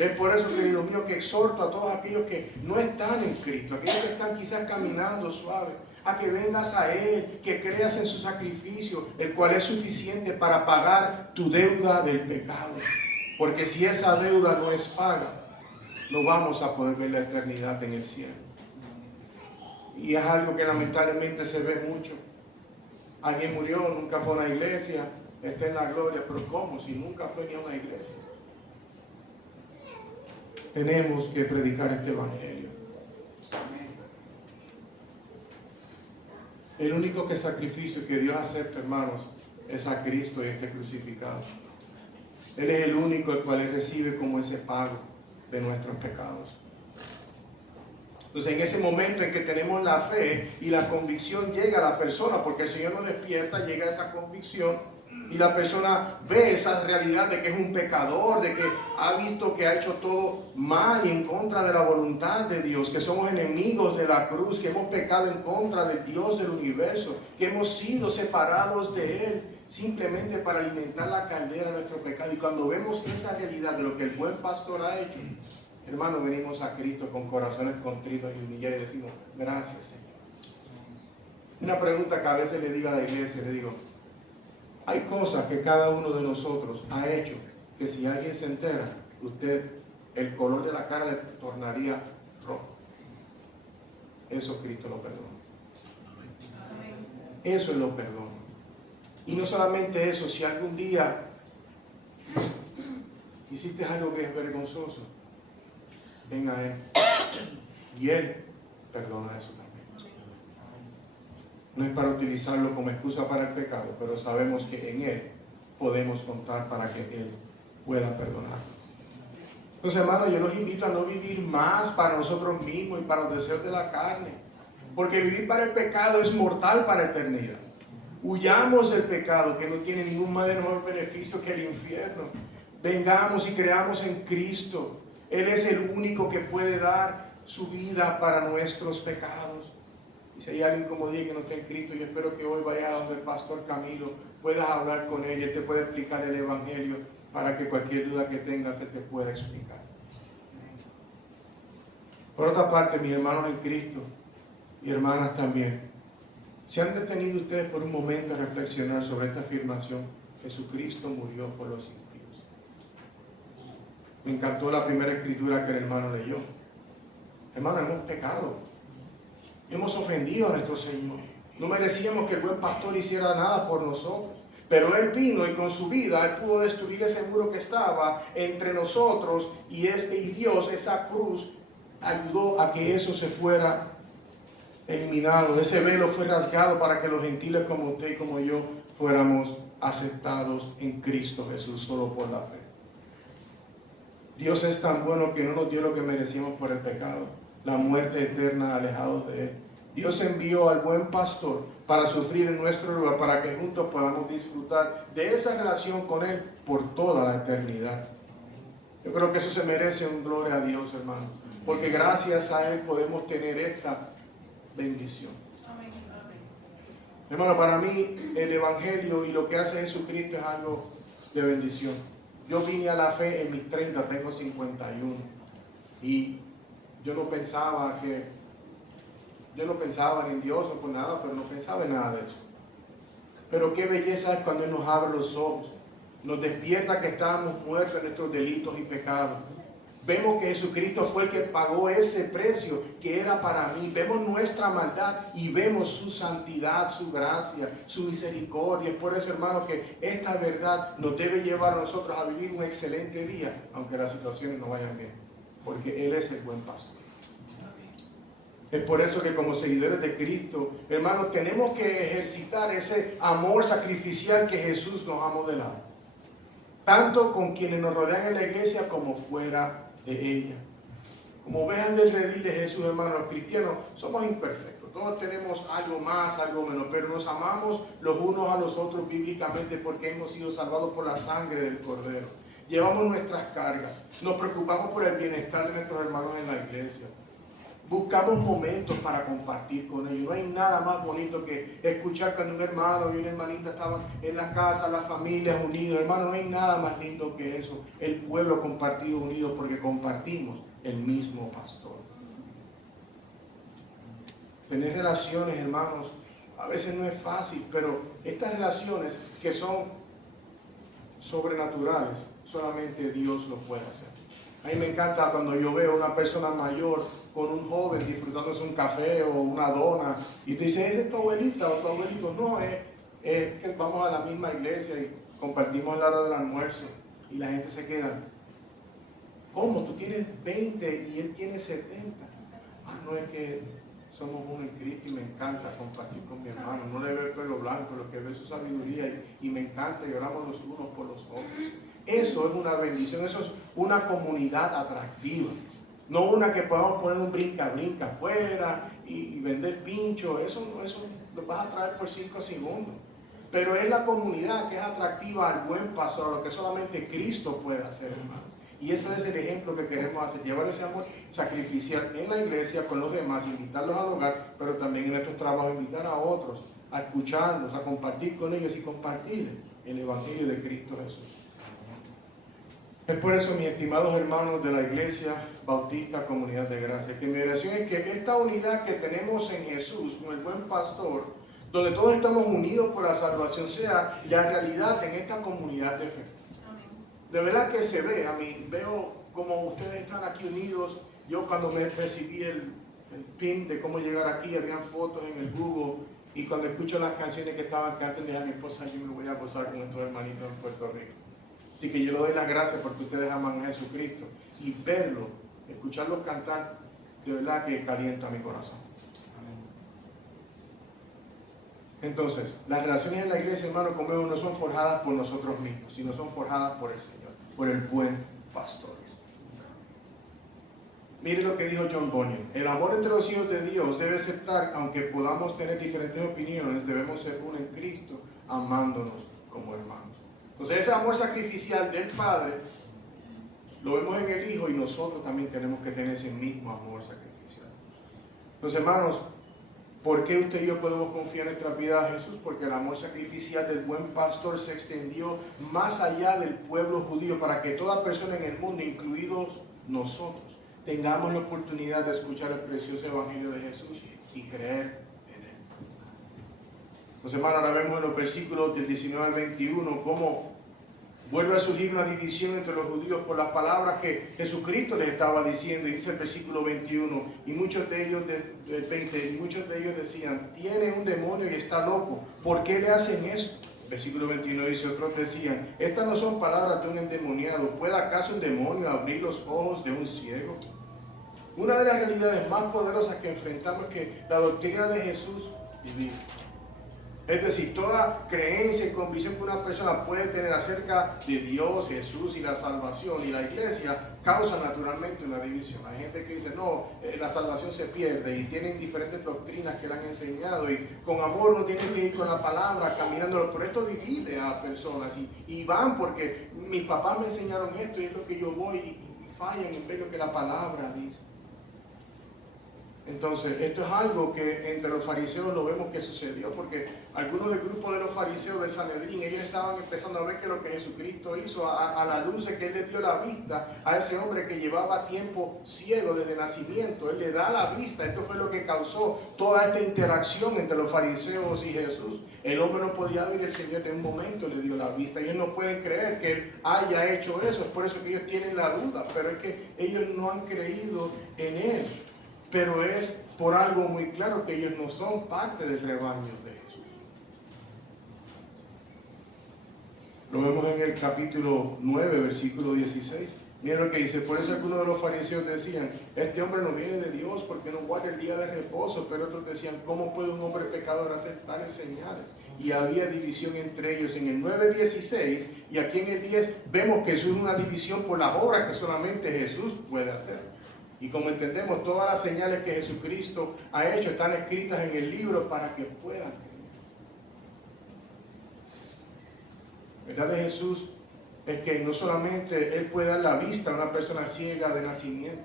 Es por eso, querido mío, que exhorto a todos aquellos que no están en Cristo, aquellos que están quizás caminando suave, a que vengas a Él, que creas en su sacrificio, el cual es suficiente para pagar tu deuda del pecado. Porque si esa deuda no es paga, no vamos a poder ver la eternidad en el cielo. Y es algo que lamentablemente se ve mucho. Alguien murió, nunca fue a una iglesia, está en la gloria, pero ¿cómo? Si nunca fue ni a una iglesia. Tenemos que predicar este evangelio. El único sacrificio que Dios acepta, hermanos, es a Cristo y este crucificado. Él es el único el cual Él recibe como ese pago de nuestros pecados. Entonces, en ese momento en que tenemos la fe y la convicción, llega a la persona, porque el Señor nos despierta, llega esa convicción y la persona ve esa realidad de que es un pecador, de que ha visto que ha hecho todo mal y en contra de la voluntad de Dios, que somos enemigos de la cruz, que hemos pecado en contra del Dios del universo, que hemos sido separados de Él simplemente para alimentar la caldera de nuestro pecado. Y cuando vemos esa realidad de lo que el buen pastor ha hecho, hermanos, venimos a Cristo con corazones contritos y humillados y decimos, gracias, Señor. Una pregunta que a veces le digo a la iglesia, le digo, hay cosas que cada uno de nosotros ha hecho que si alguien se entera, usted, el color de la cara le tornaría rojo. Eso Cristo lo perdona. Eso Él lo perdona. Y no solamente eso, si algún día hiciste algo que es vergonzoso, ven a Él. Y Él perdona eso también. No es para utilizarlo como excusa para el pecado, pero sabemos que en Él podemos contar para que Él pueda perdonarnos. Entonces, hermanos, yo los invito a no vivir más para nosotros mismos y para los deseos de la carne, porque vivir para el pecado es mortal para la eternidad. Huyamos del pecado, que no tiene ningún mayor beneficio que el infierno. Vengamos y creamos en Cristo. Él es el único que puede dar su vida para nuestros pecados. Y si hay alguien, como dije, que no está en Cristo, yo espero que hoy vayas a donde el pastor Camilo, puedas hablar con él, él te puede explicar el evangelio para que cualquier duda que tengas él te pueda explicar. Por otra parte, mis hermanos en Cristo y hermanas también, ¿se han detenido ustedes por un momento a reflexionar sobre esta afirmación? Jesucristo murió por los impíos. Me encantó la primera escritura que el hermano leyó. Hermano, hemos pecado. Hemos ofendido a nuestro Señor. No merecíamos que el buen pastor hiciera nada por nosotros. Pero Él vino y con su vida Él pudo destruir ese muro que estaba entre nosotros y Dios, esa cruz, ayudó a que eso se fuera eliminado. Ese velo fue rasgado para que los gentiles como usted y como yo fuéramos aceptados en Cristo Jesús solo por la fe. Dios es tan bueno que no nos dio lo que merecíamos por el pecado, la muerte eterna, alejados de Él. Dios envió al buen pastor para sufrir en nuestro lugar, para que juntos podamos disfrutar de esa relación con Él por toda la eternidad. Yo creo que eso se merece un gloria a Dios, hermano, porque gracias a Él podemos tener esta bendición. Hermano, para mí el Evangelio y lo que hace Jesucristo es algo de bendición. Yo vine a la fe en mis 30, tengo 51. Y yo no pensaba en Dios, no por nada, pero no pensaba en nada de eso. Pero qué belleza es cuando Él nos abre los ojos, nos despierta que estábamos muertos en nuestros delitos y pecados. Vemos que Jesucristo fue el que pagó ese precio que era para mí. Vemos nuestra maldad y vemos su santidad, su gracia, su misericordia. Es por eso, hermano, que esta verdad nos debe llevar a nosotros a vivir un excelente día, aunque las situaciones no vayan bien, porque Él es el buen pastor. Es por eso que como seguidores de Cristo, hermanos, tenemos que ejercitar ese amor sacrificial que Jesús nos ha modelado. Tanto con quienes nos rodean en la iglesia como fuera de ella. Como ovejas del redil de Jesús, hermanos, los cristianos somos imperfectos. Todos tenemos algo más, algo menos, pero nos amamos los unos a los otros bíblicamente porque hemos sido salvados por la sangre del Cordero. Llevamos nuestras cargas, nos preocupamos por el bienestar de nuestros hermanos en la iglesia. Buscamos momentos para compartir con ellos. No hay nada más bonito que escuchar cuando un hermano y una hermanita estaban en la casa, las familias unidas. Hermano, no hay nada más lindo que eso. El pueblo compartido, unido, porque compartimos el mismo pastor. Tener relaciones, hermanos, a veces no es fácil, pero estas relaciones que son sobrenaturales, solamente Dios lo puede hacer. A mí me encanta cuando yo veo a una persona mayor con un joven disfrutándose un café o una dona y te dice, ¿es de tu abuelita o tu abuelito? No, es que vamos a la misma iglesia y compartimos la hora del almuerzo y la gente se queda. ¿Cómo? Tú tienes 20 y él tiene 70. No, es que somos uno en Cristo y me encanta compartir con mi hermano. No le veo el pelo blanco, lo que ve su sabiduría y me encanta y oramos los unos por los otros. Eso es una bendición, eso es una comunidad atractiva. No una que podamos poner un brinca-brinca afuera y vender pincho. Eso lo vas a traer por 5 segundos. Pero es la comunidad que es atractiva al buen pastor, a lo que solamente Cristo puede hacer, hermano. Y ese es el ejemplo que queremos hacer, llevar ese amor sacrificial en la iglesia con los demás, invitarlos al hogar, pero también en nuestros trabajos invitar a otros, a escucharlos, a compartir con ellos y compartirles el Evangelio de Cristo Jesús. Es por eso, mis estimados hermanos de la Iglesia Bautista Comunidad de Gracia, que mi oración es que esta unidad que tenemos en Jesús, con el buen pastor, donde todos estamos unidos por la salvación, sea la realidad en esta comunidad de fe. De verdad que se ve, a mí veo como ustedes están aquí unidos. Yo cuando me recibí el pin de cómo llegar aquí, habían fotos en el Google, y cuando escucho las canciones que estaban cantando, dije a mi esposa, yo me voy a gozar con nuestros hermanitos en Puerto Rico. Así que yo le doy las gracias porque ustedes aman a Jesucristo. Y verlo, escucharlos cantar, de verdad que calienta mi corazón. Entonces, las relaciones en la iglesia, hermano, como vemos, no son forjadas por nosotros mismos, sino son forjadas por el Señor, por el buen pastor. Mire lo que dijo John Bunyan: el amor entre los hijos de Dios debe aceptar, aunque podamos tener diferentes opiniones, debemos ser uno en Cristo, amándonos como hermanos. Entonces, ese amor sacrificial del Padre lo vemos en el Hijo, y nosotros también tenemos que tener ese mismo amor sacrificial. Entonces, hermanos, ¿por qué usted y yo podemos confiar en nuestra vida a Jesús? Porque el amor sacrificial del buen pastor se extendió más allá del pueblo judío, para que toda persona en el mundo, incluidos nosotros, tengamos la oportunidad de escuchar el precioso Evangelio de Jesús y creer en él. Pues, hermanos, ahora vemos en los versículos del 19 al 21 cómo vuelve a surgir una división entre los judíos por las palabras que Jesucristo les estaba diciendo. Y dice el versículo 21, y muchos de ellos, del 20, y muchos de ellos decían, tiene un demonio y está loco, ¿por qué le hacen eso? Versículo 21 dice, otros decían, estas no son palabras de un endemoniado, ¿puede acaso un demonio abrir los ojos de un ciego? Una de las realidades más poderosas que enfrentamos es que la doctrina de Jesús vivir. Es decir, toda creencia y convicción que una persona puede tener acerca de Dios, Jesús y la salvación y la iglesia causa naturalmente una división. Hay gente que dice, no, la salvación se pierde, y tienen diferentes doctrinas que le han enseñado, y con amor uno tiene que ir con la palabra, caminándolo, pero esto divide a personas y van porque mis papás me enseñaron esto y es lo que yo voy, y fallan en ver lo que la palabra dice. Entonces, esto es algo que entre los fariseos lo vemos que sucedió, porque algunos del grupo de los fariseos del Sanedrín, ellos estaban empezando a ver que lo que Jesucristo hizo, a la luz de que Él le dio la vista a ese hombre que llevaba tiempo ciego desde nacimiento. Él le da la vista. Esto fue lo que causó toda esta interacción entre los fariseos y Jesús. El hombre no podía ver, el Señor en un momento le dio la vista. Ellos no pueden creer que Él haya hecho eso. Es por eso que ellos tienen la duda, pero es que ellos no han creído en Él. Pero es por algo muy claro que ellos no son parte del rebaño de Jesús. Lo vemos en el capítulo 9, versículo 16. Miren lo que dice: por eso algunos de los fariseos decían, este hombre no viene de Dios porque no guarda el día de reposo. Pero otros decían, ¿cómo puede un hombre pecador hacer tales señales? Y había división entre ellos en el 9:16, y aquí en el 10 vemos que eso es una división por las obras que solamente Jesús puede hacer. Y como entendemos, todas las señales que Jesucristo ha hecho están escritas en el libro para que puedan creer. La verdad de Jesús es que no solamente Él puede dar la vista a una persona ciega de nacimiento,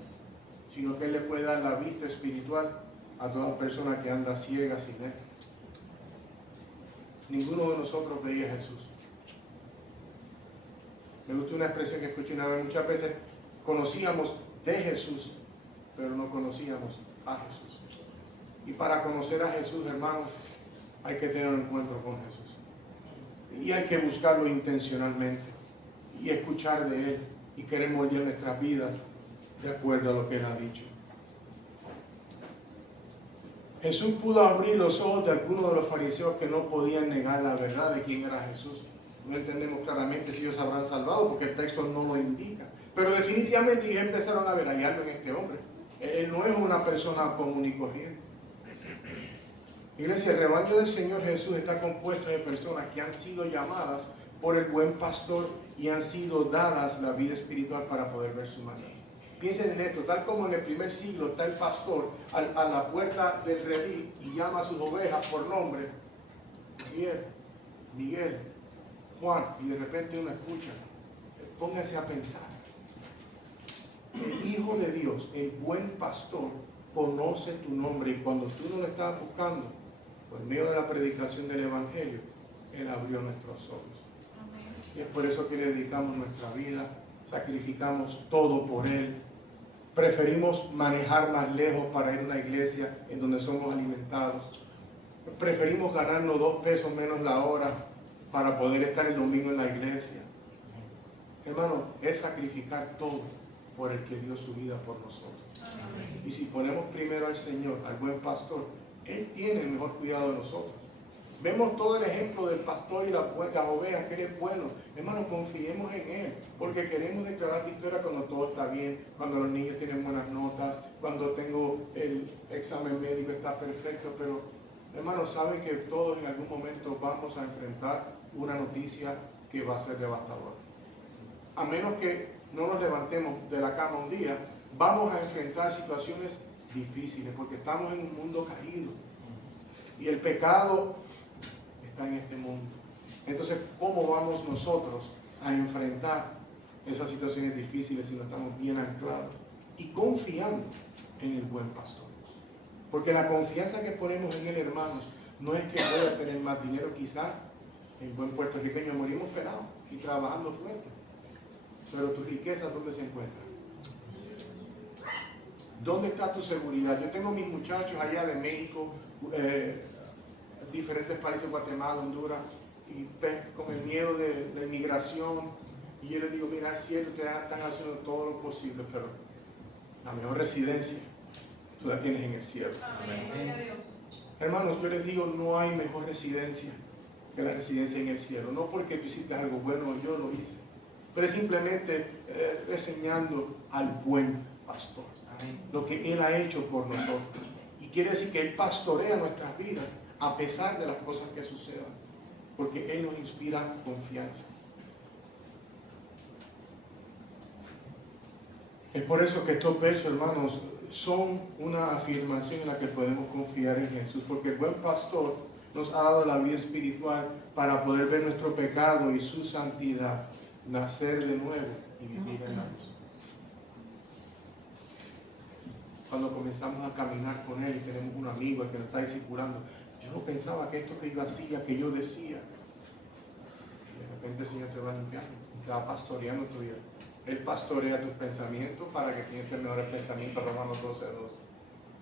sino que Él le puede dar la vista espiritual a toda persona que anda ciega sin Él. Ninguno de nosotros veía a Jesús. Me gusta una expresión que escuché una vez: muchas veces conocíamos de Jesús, pero no conocíamos a Jesús. Y para conocer a Jesús, hermanos, hay que tener un encuentro con Jesús. Y hay que buscarlo intencionalmente y escuchar de Él y querer moldear nuestras vidas de acuerdo a lo que Él ha dicho. Jesús pudo abrir los ojos de algunos de los fariseos que no podían negar la verdad de quién era Jesús. No entendemos claramente si ellos habrán salvado, porque el texto no lo indica. Pero definitivamente ellos empezaron a ver, hay algo en este hombre. Él no es una persona común y corriente. Iglesia, el rebaño del Señor Jesús está compuesto de personas que han sido llamadas por el buen pastor y han sido dadas la vida espiritual para poder ver su mano. Piensen en esto: tal como en el primer siglo está el pastor a la puerta del redil y llama a sus ovejas por nombre, Miguel, Juan, y de repente uno escucha. Pónganse a pensar. El Hijo de Dios, el buen pastor, conoce tu nombre, y cuando tú no lo estabas buscando, por medio de la predicación del Evangelio, Él abrió nuestros ojos. Amén. Y es por eso que le dedicamos nuestra vida, sacrificamos todo por Él. Preferimos manejar más lejos para ir a una iglesia en donde somos alimentados. Preferimos ganarnos 2 pesos menos la hora para poder estar el domingo en la iglesia. Hermano, es sacrificar todo por el que dio su vida por nosotros. Amén. Y si ponemos primero al Señor, al buen pastor, Él tiene el mejor cuidado de nosotros. Vemos todo el ejemplo del pastor y las ovejas, que Él es bueno. Hermano, confiemos en Él, porque queremos declarar victoria cuando todo está bien, cuando los niños tienen buenas notas, cuando tengo el examen médico está perfecto. Pero, hermanos, saben que todos en algún momento vamos a enfrentar una noticia que va a ser devastadora. A menos que no nos levantemos de la cama un día, vamos a enfrentar situaciones difíciles, porque estamos en un mundo caído y el pecado está en este mundo. Entonces, ¿cómo vamos nosotros a enfrentar esas situaciones difíciles si no estamos bien anclados y confiando en el buen pastor? Porque la confianza que ponemos en Él, hermanos, no es que voy a tener más dinero. Quizás el buen puertorriqueño morimos pelados y trabajando fuerte, pero tu riqueza, ¿dónde se encuentra? ¿Dónde está tu seguridad? Yo tengo mis muchachos allá de México, diferentes países, Guatemala, Honduras, y con el miedo de la inmigración. Y yo les digo, mira, es cierto, ustedes están haciendo todo lo posible, pero la mejor residencia tú la tienes en el cielo. Amén. Hermanos, yo les digo, no hay mejor residencia que la residencia en el cielo. No porque tú hiciste algo bueno, yo lo hice, pero es simplemente reseñando al buen pastor. Amén. Lo que Él ha hecho por nosotros. Y quiere decir que Él pastorea nuestras vidas a pesar de las cosas que sucedan, porque Él nos inspira confianza. Es por eso que estos versos, hermanos, son una afirmación en la que podemos confiar en Jesús, porque el buen pastor nos ha dado la vida espiritual para poder ver nuestro pecado y su santidad, nacer de nuevo y vivir en la luz. cuando comenzamos a caminar con Él y tenemos un amigo que nos está discipulando. Yo no pensaba que esto que yo hacía, que yo decía. Y de repente el Señor te va limpiando, te va pastoreando tu vida. Él pastorea tus pensamientos para que pienses mejores pensamientos, Romanos 12:2.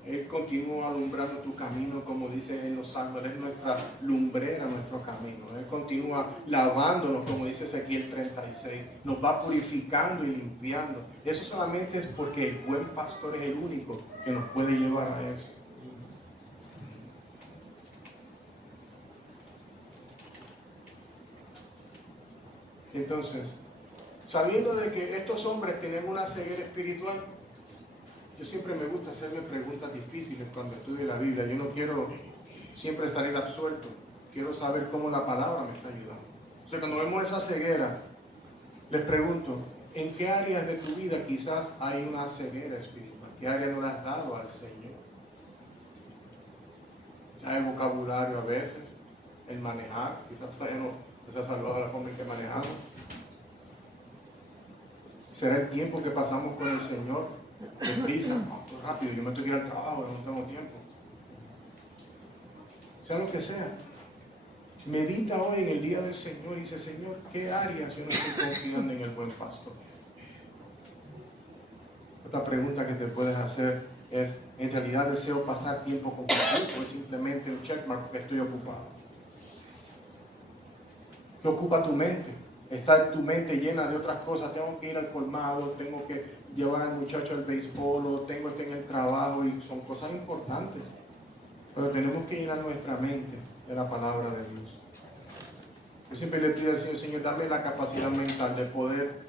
Él continúa alumbrando tu camino, como dice en los salmos. Él es nuestra lumbrera, nuestro camino. Él continúa lavándonos, como dice Ezequiel 36. Nos va purificando y limpiando. Eso solamente es porque el buen pastor es el único que nos puede llevar a eso. Entonces, sabiendo de que estos hombres tienen una ceguera espiritual, yo siempre me gusta hacerme preguntas difíciles cuando estudio la Biblia. Yo no quiero siempre salir absuelto. Quiero saber cómo la palabra me está ayudando. O sea, cuando vemos esa ceguera, les pregunto, ¿en qué áreas de tu vida quizás hay una ceguera espiritual? ¿Qué área no le has dado al Señor? Quizás el vocabulario a veces, el manejar, quizás todavía no se ha salvado la forma en que manejamos. ¿Será el tiempo que pasamos con el Señor? Deprisa, no, rápido, yo me tengo que ir al trabajo, no tengo tiempo. Sea lo que sea. Medita hoy en el día del Señor y dice, Señor, ¿qué áreas yo no estoy confiando en el buen pastor? Otra pregunta que te puedes hacer es, ¿en realidad deseo pasar tiempo con Jesús o es simplemente un checkmark porque estoy ocupado? ¿Qué ocupa tu mente? Está tu mente llena de otras cosas. Tengo que ir al colmado, tengo que llevar al muchacho al béisbol, o tengo que en el trabajo, y son cosas importantes. Pero tenemos que llenar nuestra mente de la palabra de Dios. Yo siempre le pido al Señor, Señor, dame la capacidad mental de poder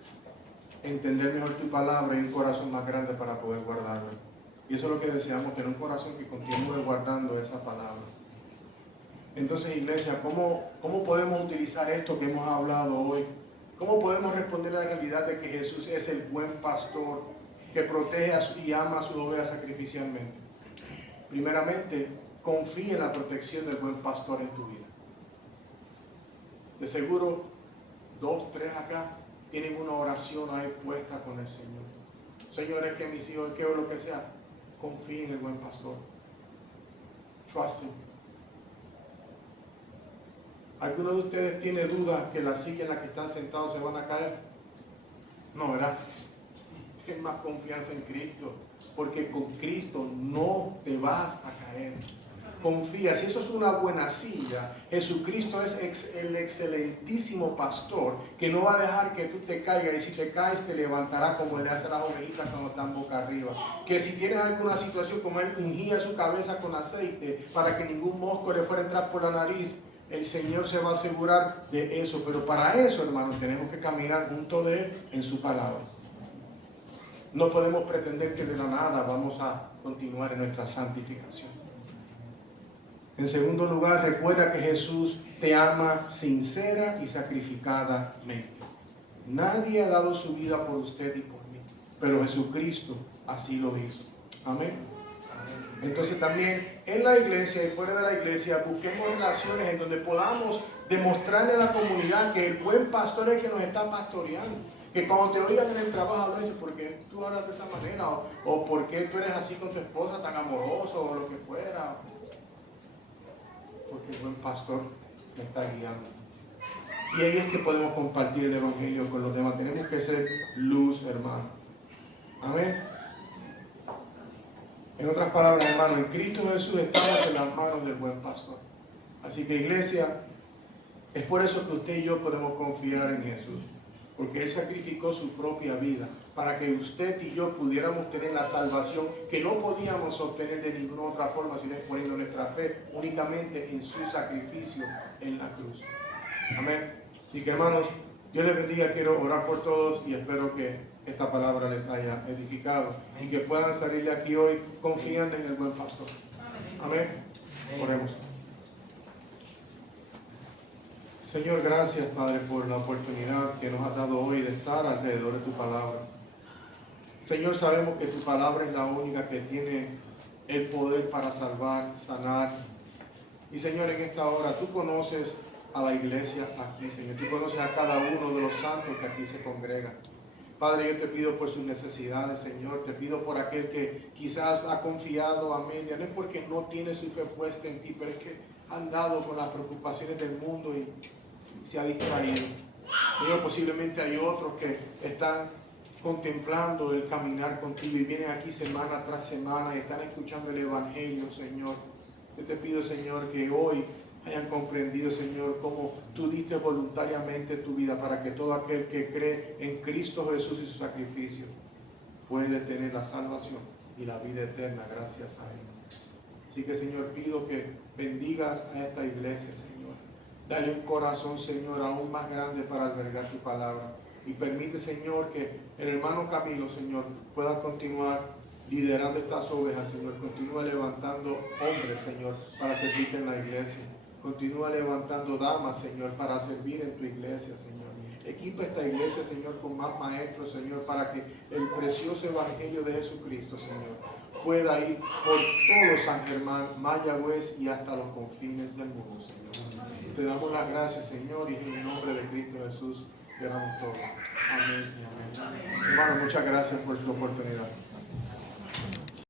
entender mejor tu palabra y un corazón más grande para poder guardarla. Y eso es lo que deseamos, tener un corazón que continúe guardando esa palabra. Entonces, iglesia, ¿cómo podemos utilizar esto que hemos hablado hoy? ¿Cómo podemos responder a la realidad de que Jesús es el buen pastor que protege y ama a sus ovejas sacrificialmente? Primeramente, confía en la protección del buen pastor en tu vida. De seguro, 2, 3 acá tienen una oración ahí puesta con el Señor. Señor, es que mis hijos, es que o lo que sea, confía en el buen pastor. Trust him. ¿Alguno de ustedes tiene dudas que la silla en la que están sentados se van a caer? No, ¿verdad? Ten más confianza en Cristo, porque con Cristo no te vas a caer. Confía, si eso es una buena silla, Jesucristo es el excelentísimo pastor que no va a dejar que tú te caigas, y si te caes te levantará como le hace a las ovejitas cuando están boca arriba. Que si tienes alguna situación, como él ungía su cabeza con aceite para que ningún mosco le fuera a entrar por la nariz, el Señor se va a asegurar de eso. Pero para eso, hermanos, tenemos que caminar junto de Él en su palabra. No podemos pretender que de la nada vamos a continuar en nuestra santificación. En segundo lugar, recuerda que Jesús te ama sincera y sacrificadamente. Nadie ha dado su vida por usted y por mí, pero Jesucristo así lo hizo. Amén. Entonces también en la iglesia y fuera de la iglesia busquemos relaciones en donde podamos demostrarle a la comunidad que el buen pastor es el que nos está pastoreando. Que cuando te oigan en el trabajo, hablan, ¿por qué tú hablas de esa manera? O ¿por qué tú eres así con tu esposa, tan amoroso, o lo que fuera? Porque el buen pastor me está guiando. Y ahí es que podemos compartir el evangelio con los demás. Tenemos que ser luz, hermano. Amén. En otras palabras, hermano, en Cristo Jesús estamos en las manos del buen pastor. Así que, iglesia, es por eso que usted y yo podemos confiar en Jesús. Porque Él sacrificó su propia vida para que usted y yo pudiéramos tener la salvación que no podíamos obtener de ninguna otra forma, sino poniendo nuestra fe únicamente en su sacrificio en la cruz. Amén. Así que, hermanos, Dios les bendiga. Quiero orar por todos y espero que esta palabra les haya edificado y que puedan salir de aquí hoy confiando en el buen pastor. Amén. Oremos. Señor, gracias, Padre, por la oportunidad que nos has dado hoy de estar alrededor de tu palabra. Señor, sabemos que tu palabra es la única que tiene el poder para salvar, sanar. Y Señor, en esta hora tú conoces a la iglesia aquí, Señor. Tú conoces a cada uno de los santos que aquí se congregan. Padre, yo te pido por sus necesidades, Señor. Te pido por aquel que quizás ha confiado a media. No es porque no tiene su fe puesta en ti, pero es que ha andado con las preocupaciones del mundo y se ha distraído. Señor, posiblemente hay otros que están contemplando el caminar contigo y vienen aquí semana tras semana y están escuchando el Evangelio, Señor. Yo te pido, Señor, que hoy hayan comprendido, Señor, cómo tú diste voluntariamente tu vida para que todo aquel que cree en Cristo Jesús y su sacrificio puede tener la salvación y la vida eterna gracias a Él. Así que, Señor, pido que bendigas a esta iglesia, Señor. Dale un corazón, Señor, aún más grande para albergar tu palabra. Y permite, Señor, que el hermano Camilo, Señor, pueda continuar liderando estas ovejas, Señor. Continúa levantando hombres, Señor, para servirte en la iglesia. Continúa levantando damas, Señor, para servir en tu iglesia, Señor. Equipa esta iglesia, Señor, con más maestros, Señor, para que el precioso evangelio de Jesucristo, Señor, pueda ir por todo San Germán, Mayagüez y hasta los confines del mundo, Señor. Te damos las gracias, Señor, y en el nombre de Cristo Jesús te damos todo. Amén y amén. Hermano, muchas gracias por su oportunidad.